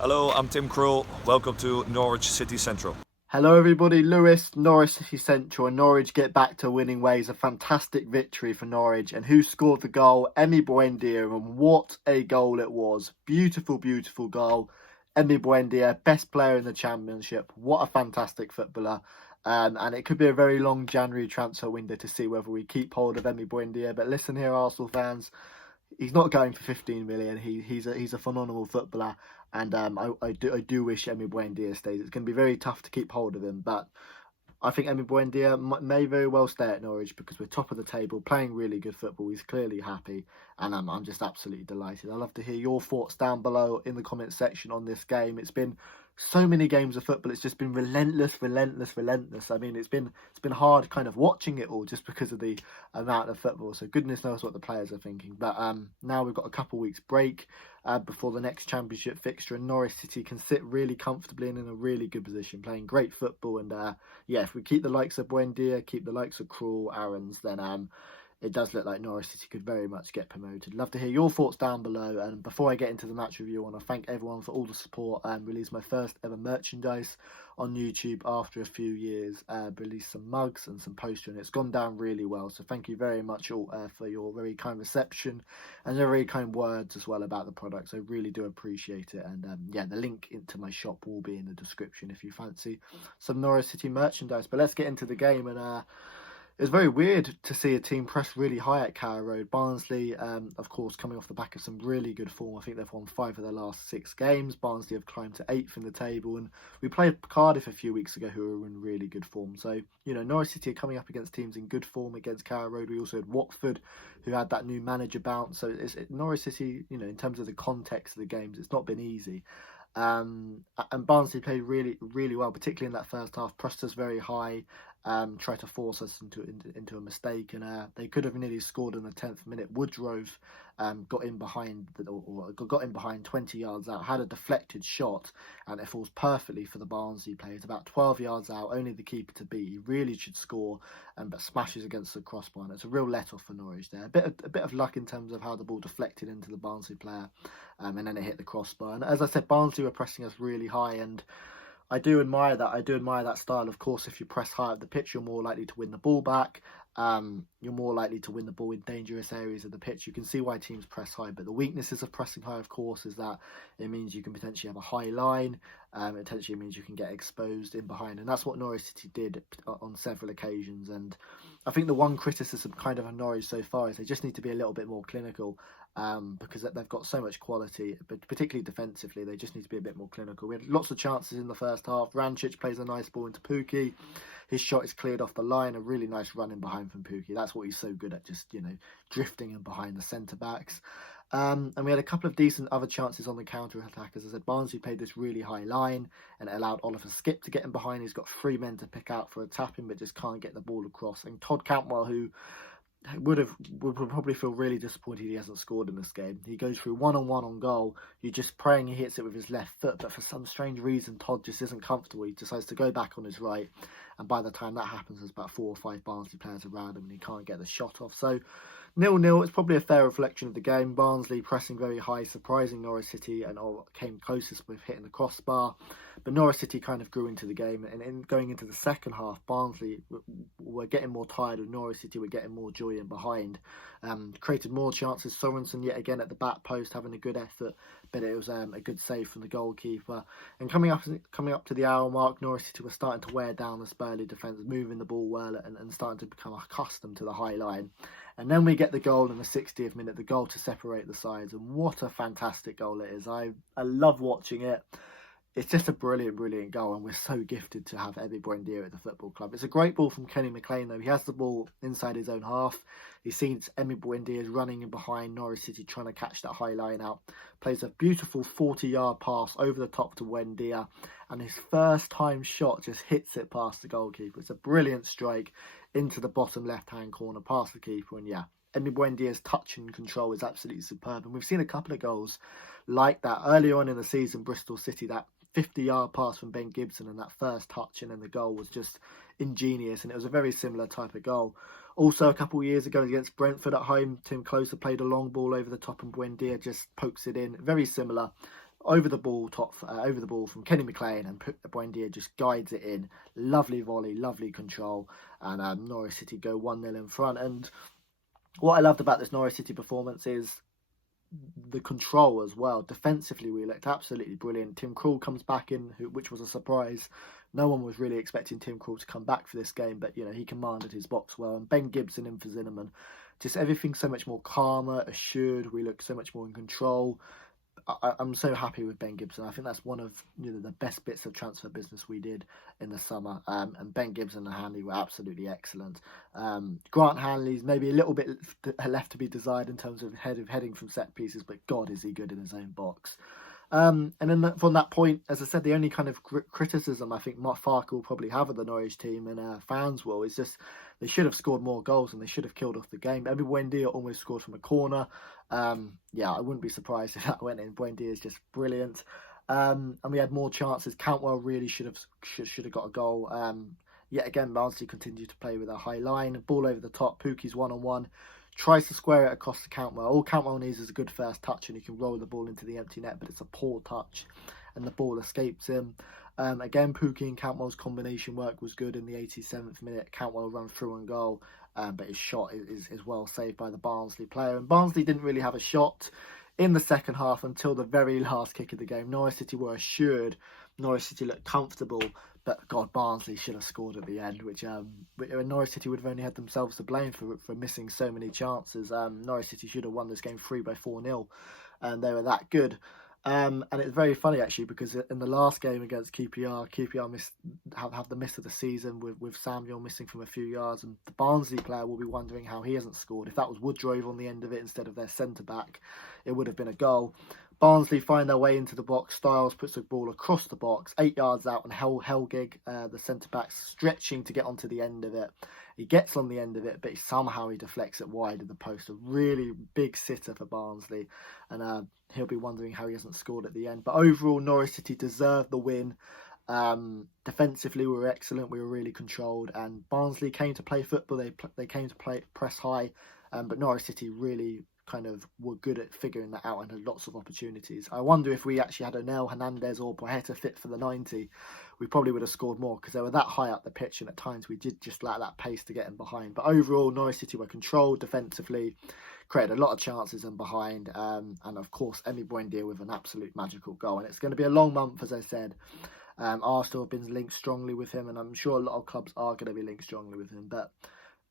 Hello, I'm Tim Krul. Welcome to Norwich City Central. Hello, everybody. Lewis, Norwich City Central, and Norwich get back to winning ways. A fantastic victory for Norwich. And who scored the goal? Buendia, and what a goal it was. Beautiful, beautiful goal. Buendia, best player in the Championship. What a fantastic footballer. And it could be a very long January transfer window to see whether we keep hold of Buendia. But listen here, Arsenal fans, he's not going for 15 million. He's a phenomenal footballer, and I do wish Buendia stays. It's going to be very tough to keep hold of him, but I think Buendia may very well stay at Norwich because we're top of the table, playing really good football. He's clearly happy, and I'm just absolutely delighted. I'd love to hear your thoughts down below in the comment section on this game. It's been so many games of football. It's just been relentless, relentless, relentless. I mean, it's been hard kind of watching it all just because of the amount of football. So goodness knows what the players are thinking. But now we've got a couple of weeks break before the next Championship fixture, and Norwich City can sit really comfortably and in a really good position, playing great football. And yeah, if we keep the likes of Buendia, keep the likes of Krul, Aarons, then it does look like Norwich City could very much get promoted. Love to hear your thoughts down below. And before I get into the match review, I want to thank everyone for all the support. Released my first ever merchandise on YouTube after a few years. Released some mugs and some poster, and it's gone down really well. So thank you very much all for your very kind reception and your very kind words as well about the products. I really do appreciate it. And yeah, the link into my shop will be in the description if you fancy some Norwich City merchandise. But let's get into the game. And it was very weird to see a team press really high at Carrow Road. Barnsley, of course, coming off the back of some really good form. I think they've won 5 of their last 6 games. Barnsley have climbed to 8th in the table. And we played Cardiff a few weeks ago who were in really good form. So, you know, Norwich City are coming up against teams in good form against Carrow Road. We also had Watford, who had that new manager bounce. So Norwich City, you know, in terms of the context of the games, it's not been easy. And Barnsley played really, really well, particularly in that first half. Pressed us very high, tried to force us into a mistake, and they could have nearly scored in the 10th minute. Woodrove got in behind or got in behind 20 yards out, had a deflected shot, and it falls perfectly for the Barnsley players. About 12 yards out, only the keeper to beat. He really should score, but smashes against the crossbar. And it's a real let off for Norwich there. A bit of luck in terms of how the ball deflected into the Barnsley player, and then it hit the crossbar. And as I said, Barnsley were pressing us really high, and I do admire that. I do admire that style. Of course, if you press high up the pitch, you're more likely to win the ball back. You're more likely to win the ball in dangerous areas of the pitch. You can see why teams press high, but the weaknesses of pressing high, of course, is that it means you can potentially have a high line. It potentially means you can get exposed in behind, and that's what Norwich City did on several occasions. And I think the one criticism kind of on Norwich so far is they just need to be a little bit more clinical. Because they've got so much quality, but particularly defensively, they just need to be a bit more clinical. We had lots of chances in the first half. Rancic plays a nice ball into Pukki. His shot is cleared off the line. A really nice run in behind from Pukki. That's what he's so good at, just, you know, drifting in behind the centre-backs. And we had a couple of decent other chances on the counter-attack. As I said, Barnsley played this really high line, and it allowed Oliver Skip to get in behind. He's got 3 men to pick out for a tap-in, but just can't get the ball across. And Todd Cantwell, who would probably feel really disappointed he hasn't scored in this game. He goes through one-on-one on goal. You're just praying he hits it with his left foot, but for some strange reason, Todd just isn't comfortable. He decides to go back on his right, and by the time that happens, there's about 4 or 5 Barnsley players around him, and he can't get the shot off. So 0-0, it's probably a fair reflection of the game. Barnsley pressing very high, surprising Norwich City, and came closest with hitting the crossbar. But Norwich City kind of grew into the game, and in going into the second half, Barnsley were getting more tired, and Norwich City were getting more joy in behind. Created more chances. Sorensen yet again at the back post, having a good effort, but it was a good save from the goalkeeper. And coming up to the hour mark, Norwich City were starting to wear down the Spurley defence, moving the ball well, and starting to become accustomed to the high line. And then we get the goal in the 60th minute, the goal to separate the sides. And what a fantastic goal it is. I love watching it. It's just a brilliant, brilliant goal. And we're so gifted to have Buendia at the football club. It's a great ball from Kenny McLean, though. He has the ball inside his own half. He sees Buendia running in behind Norwich City, trying to catch that high line out. Plays a beautiful 40-yard pass over the top to Buendia. And his first time shot just hits it past the goalkeeper. It's a brilliant strike into the bottom left-hand corner past the keeper. And yeah, Buendia's touch and control is absolutely superb. And we've seen a couple of goals like that earlier on in the season. Bristol City, that 50-yard pass from Ben Gibson, and that first touch and then the goal was just ingenious, and it was a very similar type of goal. Also, a couple of years ago against Brentford at home, Tim Closer played a long ball over the top and Buendia just pokes it in. Very similar. over the ball from Kenny McLean, and Buendia just guides it in. Lovely volley, lovely control, and Norwich City go 1-0 in front. And what I loved about this Norwich City performance is the control as well. Defensively, we looked absolutely brilliant. Tim Krul comes back in, which was a surprise. No one was really expecting Tim Krul to come back for this game, but he commanded his box well. And Ben Gibson in for Zinnerman. Just everything so much more calmer, assured. We look so much more in control. I'm so happy with Ben Gibson. I think that's one of the best bits of transfer business we did in the summer. And Ben Gibson and Hanley were absolutely excellent. Grant Hanley's maybe a little bit left to be desired in terms of heading from set pieces, but God, is he good in his own box. And then from that point, as I said, the only kind of criticism I think Mark Farke will probably have of the Norwich team and fans will is just they should have scored more goals and they should have killed off the game. Emi Buendia almost scored from a corner. I wouldn't be surprised if that went in. Buendia is just brilliant. And we had more chances. Cantwell really should have got a goal. Yet again, Barnsley continued to play with a high line. Ball over the top. Pukki's 1-on-1. Tries to square it across to Cantwell. All Cantwell needs is a good first touch and he can roll the ball into the empty net, but it's a poor touch and the ball escapes him. Again, Pukki and Cantwell's combination work was good in the 87th minute. Cantwell ran through and goal, but his shot is well saved by the Barnsley player. And Barnsley didn't really have a shot in the second half until the very last kick of the game. Norwich City were assured. Norwich City looked comfortable, but God, Barnsley should have scored at the end, which Norwich City would have only had themselves to blame for missing so many chances. Norwich City should have won this game 3-4-0, and they were that good. And it's very funny actually because in the last game against QPR have the miss of the season with Samuel missing from a few yards, and the Barnsley player will be wondering how he hasn't scored. If that was Woodrow on the end of it instead of their centre back, it would have been a goal. Barnsley find their way into the box. Styles puts the ball across the box, 8 yards out, and Helgig, the centre back, stretching to get onto the end of it. He gets on the end of it, but somehow he deflects it wide of the post. A really big sitter for Barnsley, and he'll be wondering how he hasn't scored at the end. But overall, Norwich City deserved the win. Defensively, we were excellent. We were really controlled, and Barnsley came to play football. They came to press high, but Norwich City really kind of were good at figuring that out and had lots of opportunities. I wonder if we actually had Onel, Hernandez or Poeta fit for the 90, we probably would have scored more because they were that high up the pitch and at times we did just lack that pace to get in behind. But overall, Norwich City were controlled defensively, created a lot of chances and behind, and of course Emi Buendia with an absolute magical goal. And it's going to be a long month, as I said. Arsenal have been linked strongly with him, and I'm sure a lot of clubs are going to be linked strongly with him, but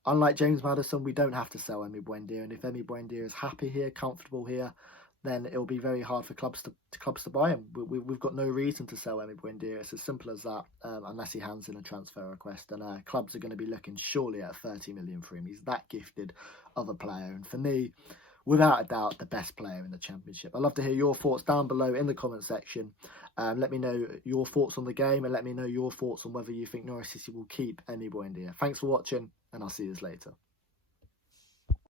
unlike James Maddison, we don't have to sell Emi Buendia, and if Emi Buendia is happy here, comfortable here, then it'll be very hard for clubs to buy him. We've got no reason to sell Emi Buendia. It's as simple as that, unless he hands in a transfer request. And clubs are going to be looking surely at 30 million for him. He's that gifted of a player, and for me, without a doubt, the best player in the Championship. I'd love to hear your thoughts down below in the comment section. Let me know your thoughts on the game, and let me know your thoughts on whether you think Norwich City will keep Emi Buendia. Thanks for watching, and I'll see you later.